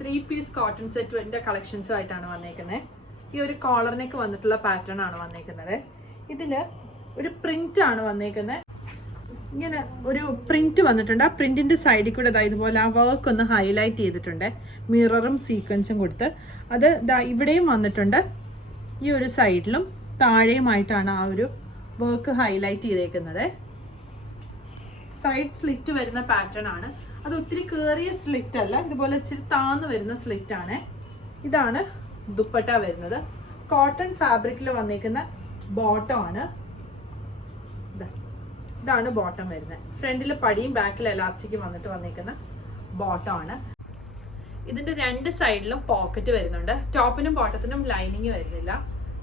3-piece cotton സെറ്റിന്റെ കളക്ഷൻസും ആയിട്ടാണ് വന്നേക്കുന്നത്. ഈ ഒരു കോളർ നെക്ക് വന്നിട്ടുള്ള പാറ്റേൺ ആണ് വന്നേക്കുന്നത്. ഇതില് ഒരു പ്രിന്റ് ആണ് വന്നേക്കുന്നത്. ഇങ്ങനെ ഒരു പ്രിന്റ് വന്നിട്ടുണ്ട്. ആ പ്രിന്റിന്റെ സൈഡിൽ കൂടെ ഇതുപോലെ ആ വർക്ക് ഒന്ന് ഹൈലൈറ്റ് ചെയ്തിട്ടുണ്ട്, മിററും സീക്വൻസും കൊടുത്ത്. അത് ഇവിടെയും വന്നിട്ടുണ്ട്. ഈ ഒരു സൈഡിലും താഴെയുമായിട്ടാണ് ആ ഒരു വർക്ക് ഹൈലൈറ്റ് ചെയ്തേക്കുന്നത്. സൈഡ് സ്ലിറ്റ് വരുന്ന പാറ്റേൺ ആണ്. അത് ഒത്തിരി കേറിയ സ്ലിറ്റ് അല്ല, ഇതുപോലെ ഇച്ചിരി താന്ന് വരുന്ന സ്ലിറ്റ് ആണ്. ഇതാണ് ദുപ്പട്ട വരുന്നത്. കോട്ടൺ ഫാബ്രിക്കിൽ വന്നിരിക്കുന്ന ബോട്ടം ആണ്. ഇതാണ് ബോട്ടം വരുന്നത്. ഫ്രണ്ടിൽ പടിയും ബാക്കിൽ എലാസ്റ്റിക്കും വന്നിട്ട് വന്നിരിക്കുന്ന ബോട്ടം ആണ്. ഇതിന്റെ രണ്ട് സൈഡിലും പോക്കറ്റ് വരുന്നുണ്ട്. ടോപ്പിനും ബോട്ടത്തിനും ലൈനിങ് വരുന്നില്ല.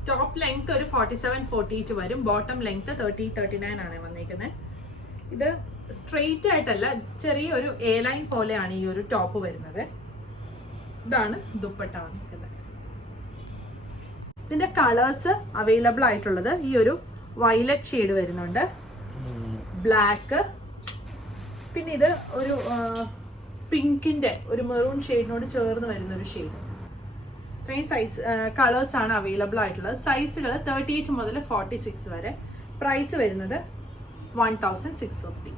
ടോപ്പ് ലെങ്ത് ഒരു 47-48 വരും. ബോട്ടം ലെങ്ത് 30-39 ആണ് വന്നിരിക്കുന്നത്. ഇത് സ്ട്രെയിറ്റ് ആയിട്ടല്ല, ചെറിയൊരു എ ലൈൻ പോലെയാണ് ഈ ഒരു ടോപ്പ് വരുന്നത്. ഇതാണ് ദുപ്പട്ട വന്നിരിക്കുന്നത്. ഇതിന്റെ കളേഴ്സ് അവൈലബിൾ ആയിട്ടുള്ളത് ഈ ഒരു വയലറ്റ് ഷെയ്ഡ് വരുന്നുണ്ട്, ബ്ലാക്ക്, പിന്നെ ഇത് ഒരു പിങ്കിന്റെ ഒരു മെറൂൺ ഷെയ്ഡിനോട് ചേർന്ന് വരുന്ന ഒരു ഷെയ്ഡ്. ഇത്രയും സൈസ് കളേഴ്സ് ആണ് അവൈലബിൾ ആയിട്ടുള്ളത്. സൈസുകൾ 38 മുതൽ 46 വരെ. പ്രൈസ് വരുന്നത് 1650.